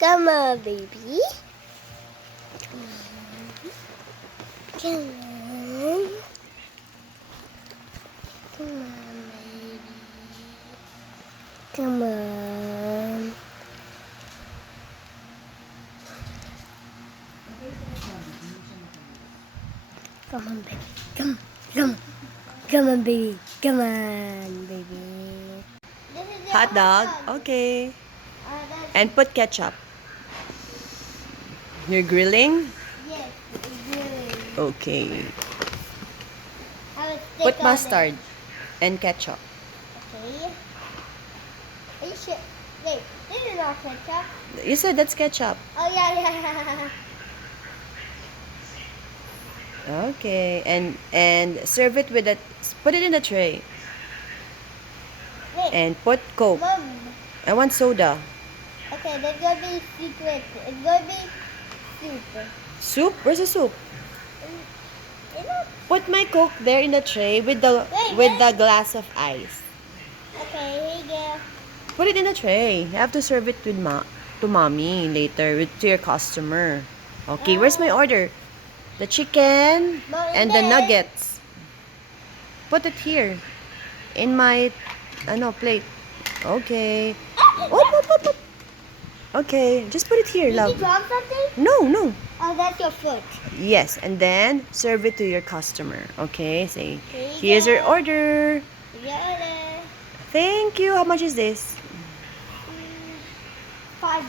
Come on, baby. Come on. Come on, baby. Come on. Come on, baby. Come on. Come on, baby. Come on, baby. Hot dog? Okay. And put ketchup. You're grilling? Yes, it's good. Okay. Have a stick Put on mustard it. and ketchup. Okay. Are you sure? Wait, this is not ketchup. You said that's ketchup. Oh, yeah. Okay. And serve it with that. Put it in the tray. Wait, And put Coke. Mom. I want soda. Okay, there's gonna be secret. It's gonna be soup. Soup? Where's the soup? You know? Put my Coke there in the tray with the glass of ice. Okay, here you go. Put it in the tray. You have to serve it with to mommy later to your customer. Okay, where's my order? The chicken and the nuggets. Put it here in my plate. Okay. Oh. Okay, just put it here, Did love. you drop something? No. Oh, that's your foot. Yes, and then serve it to your customer. Okay, say, Here you here's your go. order. You got it. Thank you. How much is this? $5.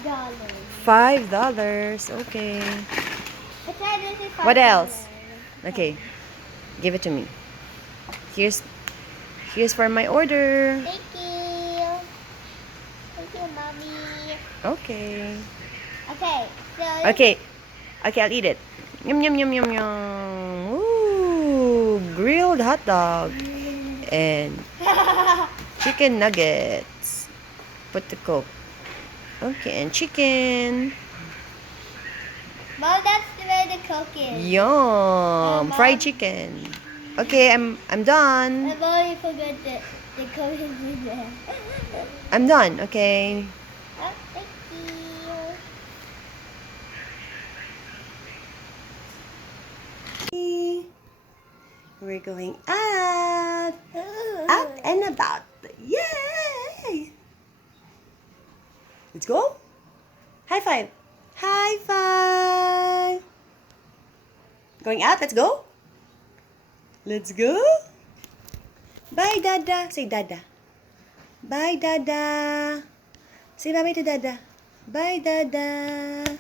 $5. Okay. I said this is $5. What else? Okay, give it to me. Here's for my order. Thank you. Thank you, mommy. Okay. Okay, so Okay, I'll eat it. Yum yum yum yum yum. Ooh, grilled hot dog and chicken nuggets. Put the Coke. Okay, and chicken. Mom, that's where the Coke is. Yum. Fried chicken. Okay, I'm done. I've already forgot the Coke is in there. I'm done. Okay. Oh, thank you. We're going out and about. Yay! Let's go. High five. High five. Going out. Let's go. Let's go. Bye, Dada. Say Dada. Bye, Dada. Say bye to Dada. Bye, Dada.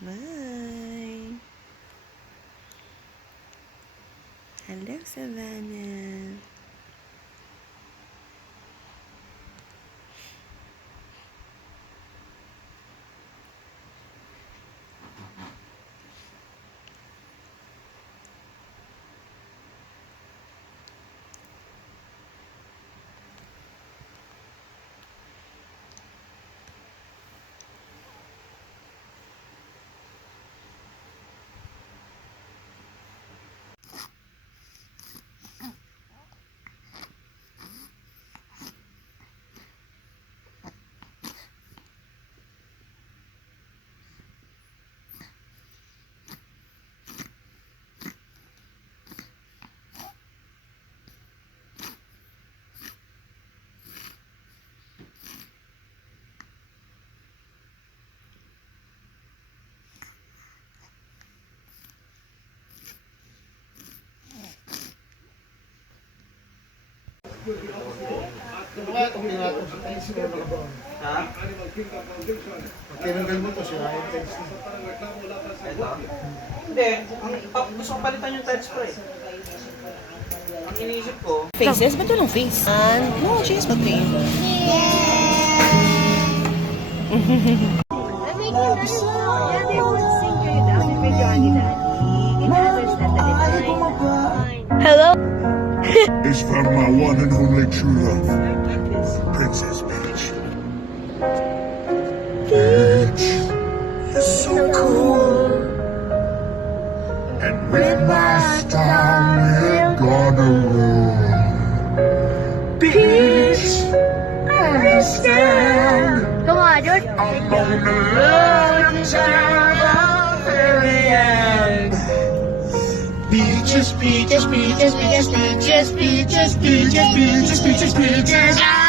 Bye. Hello, Savannah. Ha? Tinanggal mo to siya, yung tiles na. Ito? Hindi. Gusto kong palitan yung tiles ko eh. Ang iniisip ko, Faces? Ba't walang face? No, she has no face. Let me get Hello? It's from my one and only true love, Princess Peach. Peach, you're so cool. And with my style, you're gonna rule. Peach, understand. Come on, dude. I'm gonna love you till the very end. Peaches, peaches, peaches, peaches, peaches, peaches, peaches, peaches, peaches, peaches.